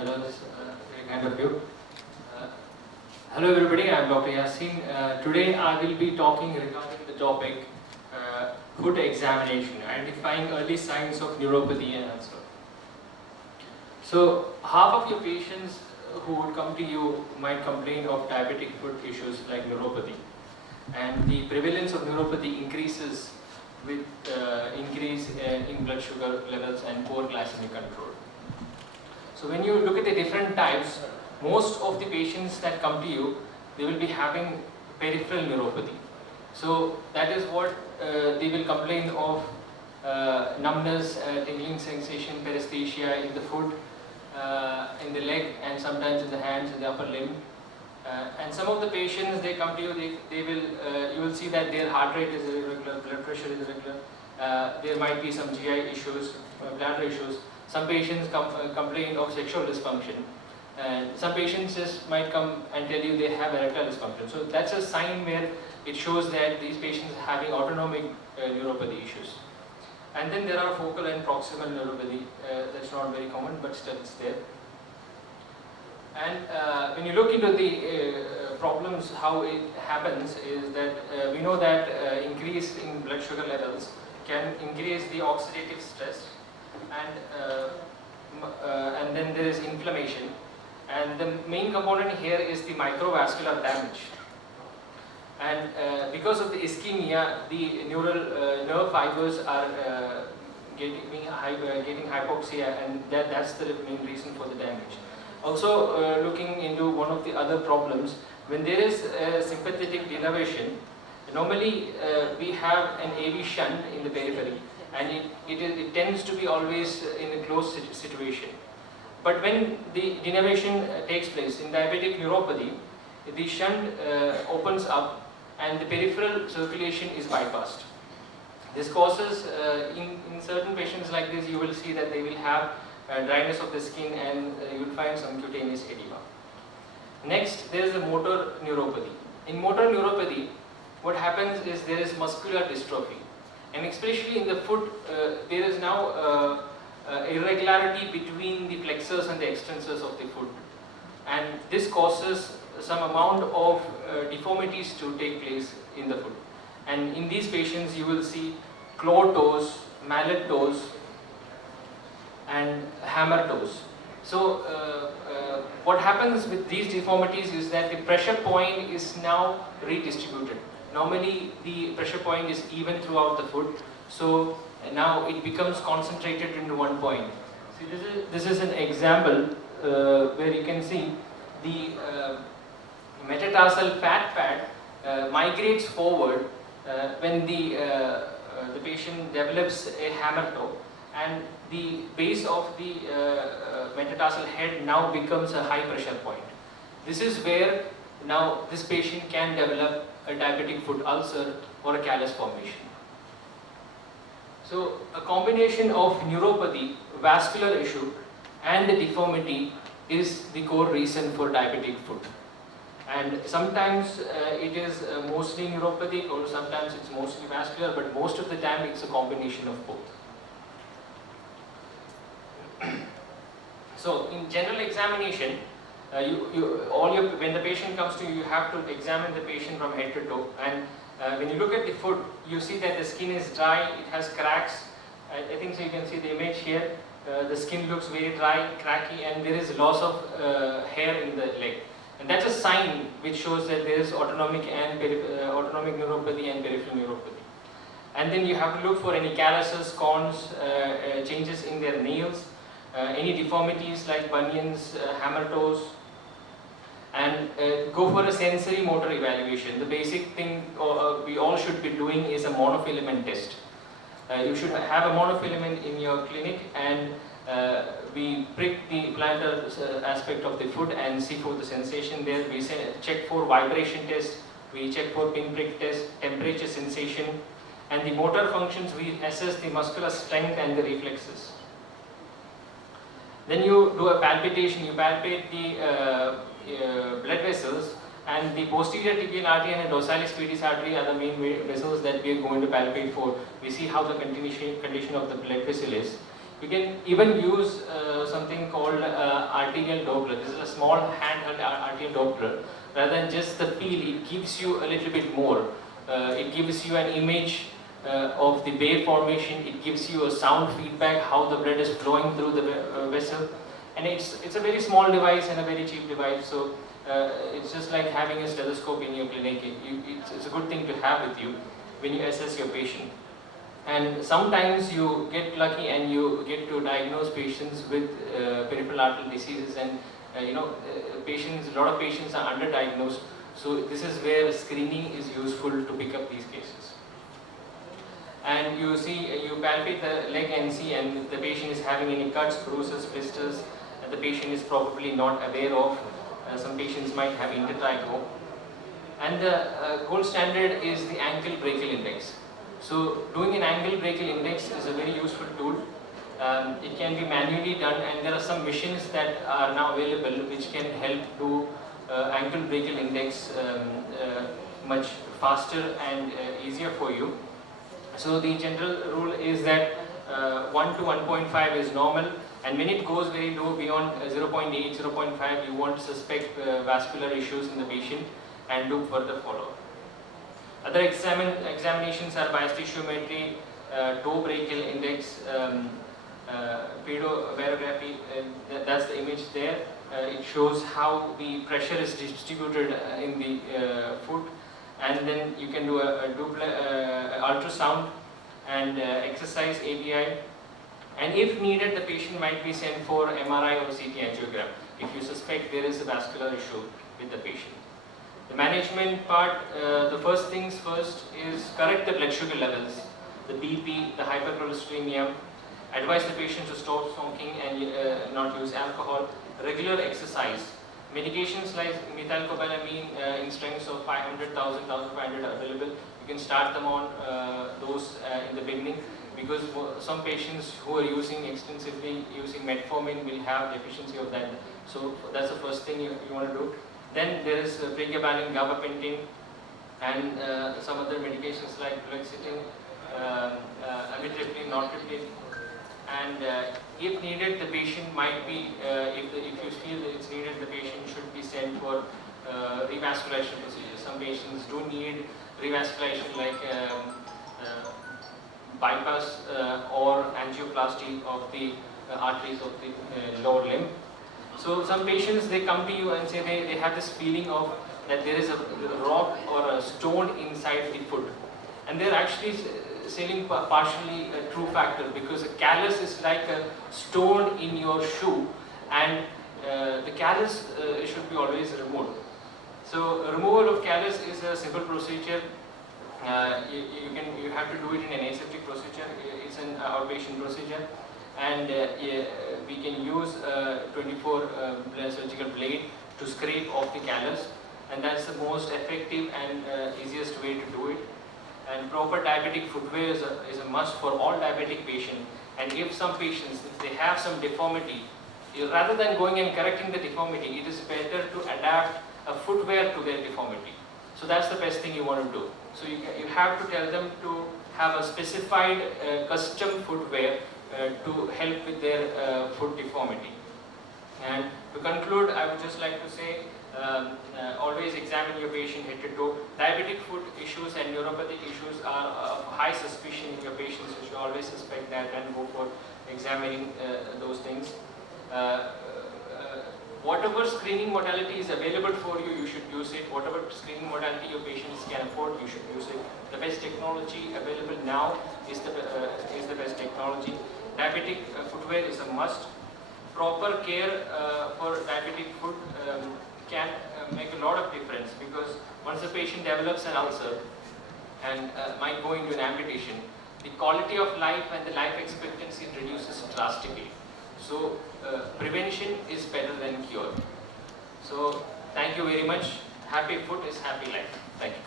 Hello, very kind of you. Uh, Hello everybody, I am Dr. Yaseen. Today I will be talking regarding the topic foot examination, identifying early signs of neuropathy and ulcer. So half of your patients who would come to you might complain of diabetic foot issues like neuropathy, and the prevalence of neuropathy increases with increase in blood sugar levels and poor glycemic control. So when you look at the different types, most of the patients that come to you, they will be having peripheral neuropathy. So that is what they will complain of numbness, tingling sensation, paresthesia in the foot, in the leg, and sometimes in the hands and the upper limb. And some of the patients, they come to you, they will, you will see that their heart rate is irregular, blood pressure is irregular, there might be some GI issues, bladder issues. Some patients complain of sexual dysfunction, and some patients just might come and tell you they have erectile dysfunction. So that's a sign where it shows that these patients are having autonomic neuropathy issues. And then there are focal and proximal neuropathy. That's not very common, but still it's there. And when you look into the problems, how it happens is that we know that increase in blood sugar levels can increase the oxidative stress, and then there is inflammation, and the main component here is the microvascular damage. And because of the ischemia, the neural nerve fibers are getting hypoxia, and that's the main reason for the damage. Also, looking into one of the other problems, when there is sympathetic denervation, normally we have an AV shunt in the periphery, and it tends to be always in a closed situation. But when the denervation takes place in diabetic neuropathy, the shunt opens up and the peripheral circulation is bypassed. This causes, in certain patients like this, you will see that they will have dryness of the skin, and you will find some cutaneous edema. Next, there is the motor neuropathy. In motor neuropathy, what happens is there is muscular dystrophy. And especially in the foot, there is now irregularity between the flexors and the extensors of the foot. And this causes some amount of deformities to take place in the foot. And in these patients, you will see claw toes, mallet toes, and hammer toes. So what happens with these deformities is that the pressure point is now redistributed. Normally the pressure point is even throughout the foot, so now it becomes concentrated into one point. See, this is an example where you can see the metatarsal fat pad migrates forward when the patient develops a hammer toe, and the base of the metatarsal head now becomes a high pressure point. This is where now this patient can develop a diabetic foot ulcer or a callus formation. So a combination of neuropathy, vascular issue, and the deformity is the core reason for diabetic foot. And sometimes it is mostly neuropathic, or sometimes it's mostly vascular, but most of the time it's a combination of both. So in general examination, when the patient comes to you, you have to examine the patient from head to toe. And when you look at the foot, you see that the skin is dry, it has cracks. I think so you can see the image here. The skin looks very dry, cracky, and there is loss of hair in the leg. And that's a sign which shows that there is autonomic neuropathy and peripheral neuropathy. And then you have to look for any calluses, corns, changes in their nails, any deformities like bunions, hammer toes, and go for a sensory motor evaluation. The basic thing we all should be doing is a monofilament test. You should have a monofilament in your clinic, and we prick the plantar aspect of the foot and see for the sensation there. We check for vibration test, we check for pinprick test, temperature sensation, and the motor functions, we assess the muscular strength and the reflexes. Then you do a palpitation, you palpate the blood vessels, and the posterior tibial artery and the dorsalis pedis artery are the main vessels that we are going to palpate for. We see how the condition of the blood vessel is. We can even use something called arterial Doppler. This is a small handheld arterial Doppler. Rather than just the feel, it gives you a little bit more. It gives you an image of the bay formation. It gives you a sound feedback, how the blood is flowing through the vessel. And it's a very small device and a very cheap device. So it's just like having a stethoscope in your clinic. It's a good thing to have with you when you assess your patient. And sometimes you get lucky and you get to diagnose patients with peripheral artery diseases, and a lot of patients are underdiagnosed. So this is where screening is useful to pick up these cases. And you palpate the leg and see, and if the patient is having any cuts, bruises, blisters, and the patient is probably not aware of. Some patients might have intertrigo. And the gold standard is the ankle brachial index. So doing an ankle brachial index is a very useful tool. It can be manually done, and there are some machines that are now available which can help do ankle brachial index much faster and easier for you. So the general rule is that 1 to 1.5 is normal, and when it goes very low beyond 0.8, 0.5, you want to suspect vascular issues in the patient and do further follow-up. Other examinations are biosteichiometry, toe brachial index, pedovarography. That's the image there. It shows how the pressure is distributed in the foot, and then you can do a ultrasound and exercise ABI. And if needed, the patient might be sent for MRI or CT angiogram if you suspect there is a vascular issue with the patient. The management part, the first things first is correct the blood sugar levels, the BP, the hypercholesterolemia, advise the patient to stop smoking and not use alcohol, regular exercise. Medications like methylcobalamin in strengths of 500, 1,000, 1,500 are available. You can start them on those in the beginning, because some patients who are extensively using metformin will have deficiency of that. So that's the first thing you want to do. Then there is pregabalin, gabapentin, and some other medications like fluoxetine, amitriptyline, nortriptyline. And if needed, the patient might be, if you feel that it's needed, the patient should be sent for revascularization procedures. Some patients do need revascularization, like bypass or angioplasty of the arteries of the lower limb. So some patients, they come to you and say they have this feeling of that there is a rock or a stone inside the foot, and they're actually saying partially a true factor, because a callus is like a stone in your shoe, and the callus should be always removed. So removal of callus is a simple procedure. You have to do it in an aseptic procedure. It's an outpatient procedure, and we can use 24 surgical blade to scrape off the callus, and that's the most effective and easiest way to do it. And proper diabetic footwear is a must for all diabetic patients. And if some patients, if they have some deformity, rather than going and correcting the deformity, it is better to adapt a footwear to their deformity. So that's the best thing you want to do. So you have to tell them to have a specified custom footwear to help with their foot deformity. And to conclude, I would just like to say, always examine your patient head to toe. Diabetic foot issues and neuropathic issues are of high suspicion in your patients. You should always suspect that and go for examining those things. Whatever screening modality is available for you, you should use it. Whatever screening modality your patients can afford, you should use it. The best technology available now is the best technology. Diabetic footwear is a must. Proper care for diabetic foot can make a lot of difference, because once the patient develops an ulcer and might go into an amputation, the quality of life and the life expectancy reduces drastically. So prevention is better than cure. So thank you very much. Happy foot is happy life. Thank you.